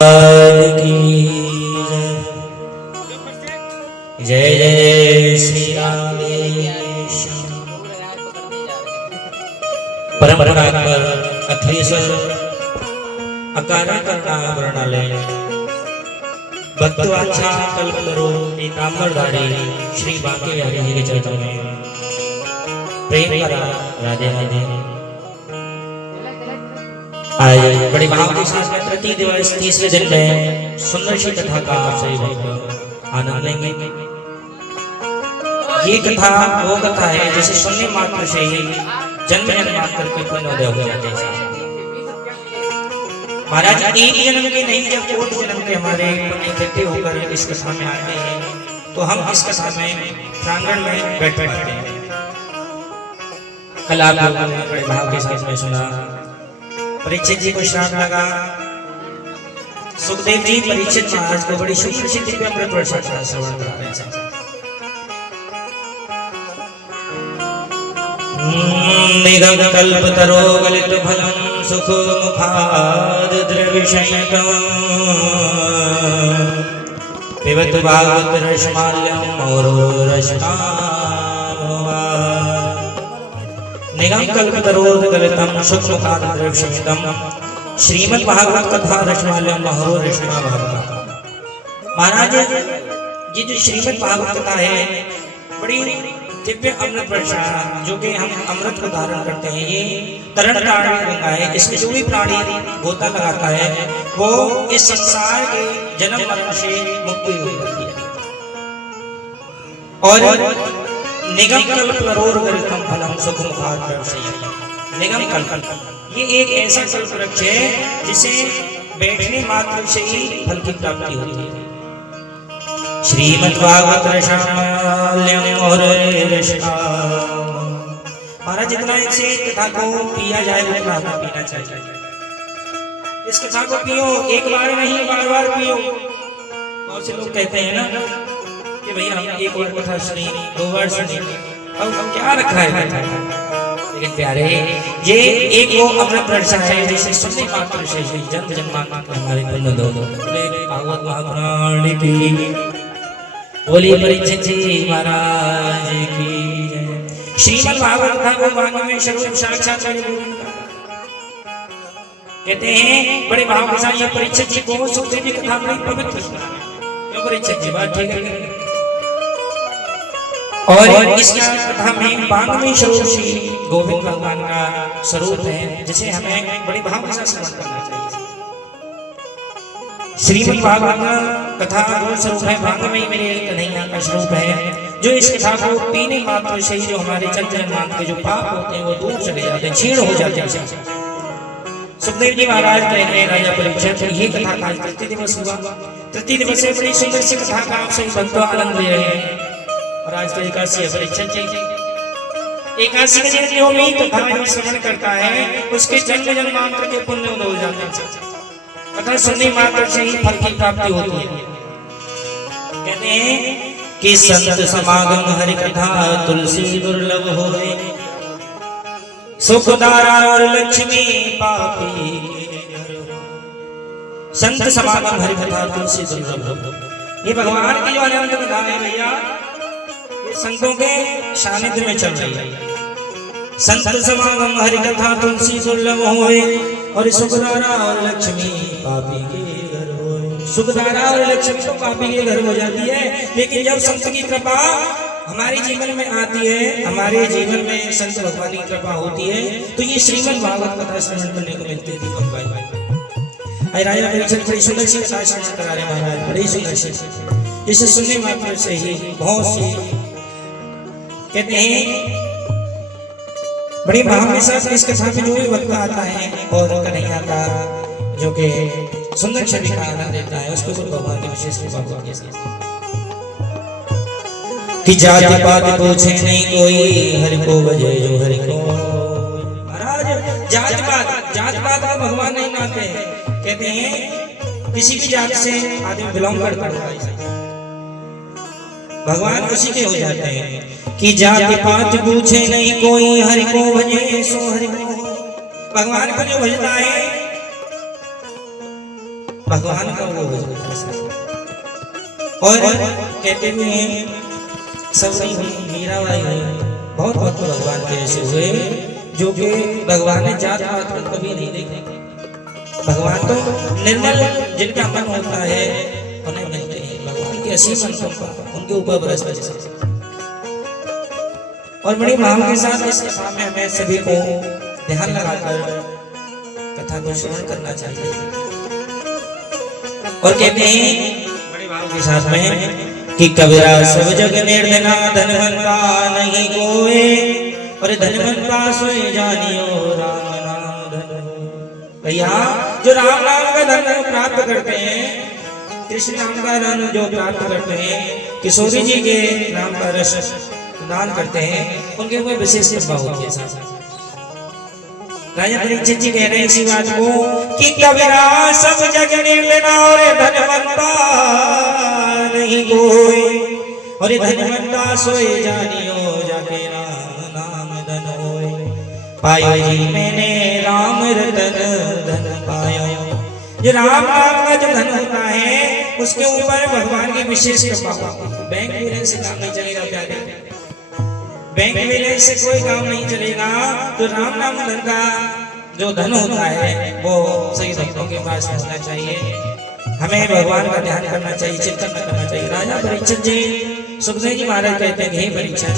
जय जय श्री राम। परंपरा पर अखिलेश्वर अकारण करना वर्णालय भक्तवांछा कल्पतरु पीताम्बरधारी श्री बांके बिहारी जी के चरणों में प्रेम करा राधे राधे। आज बड़े भाव के साथ में प्रति दिवस तीसरे दिन में सुंदर सी कथा का आप सभी भक्त आनंद लेंगे। ये कथा वो कथा है जिसे सुनने मात्र से ही जन्म जन्मांतर के पुण्योदय हो जाते हैं। महाराज एक जन्म के नहीं, जब कोटि जन्म के हमारे पुण्य इकट्ठे होकर इस कथा में आते हैं तो हम इस कथा में प्रांगण में बैठ पाते हैं। कल आप लोगों ने बड़े भाव के साथ में सुना, परीक्षित जी को श्राप लगा। सुखदेव जी परीक्षित महाराज को बड़ी शुभ सिद्धि पे अमृत वर्षा का श्रवण करा रहे हैं। निगम कल्पतरो गलित फलम सुख मुखाद द्रविषयकम पिबत भागवत रसमाल्यम और निगम कल्पतरोद गलितम सुख मुखाद द्रविषयकम श्रीमद् भागवत कथा रसमाल्यम महो रसना भागवत। महाराज ये जो श्रीमद् भागवत कथा है बड़ी दिव्य अमृत वर्षा जो कि हम अमृत को धारण करते हैं, ये तरण तारण गंगा है। इसमें जो भी प्राणी गोता लगाता है वो इस संसार के जन्म मरण से मुक्ति हो जाती है। और निगम कल्प तरोर गलितम फलम सुख मुखाद द्रविषयकम। निगम कल्प ये एक ऐसा कल्प वृक्ष है जिसे बैठने मात्र से ही फल की प्राप्ति होती है। श्रीमद् भागवत रसमाल्यम और रसना। महाराज जितना इसे कथा को पिया जाए उतना पीना चाहिए। इस कथा को पियो, एक बार नहीं बार बार पियो। बहुत से लोग कहते हैं ना कि भैया हम एक बार कथा सुनी, दो बार सुनी, अब हम क्या रखा है। लेकिन प्यारे ये एक वो अमृत वर्षा है जिसे सुनने मात्र से जन्म जन्मांतर हमारे पुण्य दो भागवत महापुराण की बोली परीक्षित जी महाराज की जय। श्रीमद् भागवत कथा को वाणी में स्वरूप साक्षात कहते हैं बड़े भाव के साथ। ये परीक्षित जी को सुखदेव जी कथा बड़ी पवित्र क्यों परीक्षित जी बात ठीक है। और इस कथा में वाणी स्वरूप श्री गोविंद भगवान का स्वरूप है जिसे हमें बड़े भाव के साथ स्मरण करना चाहिए। श्रीमद् भागवत कथा का स्वरूप है, भाग में मेरे कन्हैया का स्वरूप है जो इस कथा को पीने मात्र से ही जो हमारे जन्म जन्मांतर के जो पाप होते हैं वो दूर चले जाते हैं, क्षीण हो जाते हैं। सुखदेव जी महाराज कह रहे हैं राजा परीक्षित ये कथा का तृतीय दिवस हुआ। तृतीय दिवस से बड़ी सुंदर सी कथा का आप सभी भक्तों आनंद ले रहे हैं। और आज तो एकादशी है परीक्षित जी। एकादशी के दिन जो भी कथा में श्रवण करता है उसके जन्म जन्मांतर के पुण्य हो जाते हैं। कथा सुनने मात्र से ही फल की प्राप्ति होती है। कहते हैं कि संत समागम हरि कथा तुलसी दुर्लभ होए सुखदारा और लक्ष्मी पापी। संत समागम हरि कथा तुलसी दुर्लभ, ये भगवान की जो अनंत कथा है भैया ये संतों के सानिध्य में चल रही है। संत समागम हरि कथा तुलसी दुर्लभ होए और सुखदारा और लक्ष्मी पापी के घर होए। सुखदारा और लक्ष्मी तो पापी के घर हो जाती है, लेकिन जब संत की कृपा हमारे जीवन में आती है, हमारे जीवन में संत भगवान की कृपा होती है तो ये श्रीमद् भागवत कथा श्रवण करने को मिलती है। दीपक भाई राजा परीक्षित बड़ी सुंदर सी कथा श्रवण करा रहे महाराज, बड़ी सुंदर सी जिसे सुनने मात्र से ही बहुत सी कहते हैं बड़ी भाव के साथ इस कथा में जो भी भक्त आता है और कन्हैया का जो कि सुंदर छवि का आनंद देता है उसको गुरु भगवान की विशेष कृपा होती है कि जाति पात पूछे नहीं कोई हरि को बजे जो हरि को। महाराज जात पात को भगवान नहीं मानते हैं। कहते हैं किसी भी जात से आदमी बिलोंग करता है भगवान उसी के हो जाते हैं। कि जाति पात पूछे नहीं कोई हरि को भजे सो हरि को। भगवान को जो भजता है भगवान का वो है। और कहते भी हैं सबरी मीराबाई बहुत भक्त भगवान के ऐसे हुए जो कि भगवान ने जात पात को कभी नहीं देखा। भगवान तो निर्मल जिनका मन होता है उन्हें मिलते हैं। भगवान की असीम अनुकंपा उनके ऊपर बरसती है। और बड़ी भाव के साथ इस कथा में हमें सभी को ध्यान लगाकर कथा को श्रवण करना चाहिए। और कहते हैं बड़े भाव के साथ में कि कबीरा सब जग निर्धना धनवंता नहीं कोई, और धनवंता सोए जानियो राम नाम धन। भैया जो राम नाम का धन प्राप्त करते हैं, कृष्ण नाम का धन जो प्राप्त करते हैं, किशोरी जी के नाम का रस दान करते हैं, उनके ऊपर विशेष कृपा होती है। राजा परीक्षित जी कह रहे हैं इसी बात को कि कबीरा सब जग निर्धना और धनवंता नहीं कोई, और धनवंता सोए जानियो जाके राम नाम धन होए। पायो जी मैंने राम रतन धन पायो। जो राम नाम का जो धन होता है उसके ऊपर भगवान की विशेष कृपा होती है। बैंक बैलेंस से काम नहीं चलेगा प्यारे, बैंक बैलेंस से कोई काम नहीं चलेगा। तो राम नाम धन का जो धन होता है वो सही भक्तों के पास होना चाहिए। हमें भगवान का ध्यान करना चाहिए, चिंतन करना चाहिए। राजा परीक्षित जी सुखदेव जी महाराज कहते हैं हे परीक्षित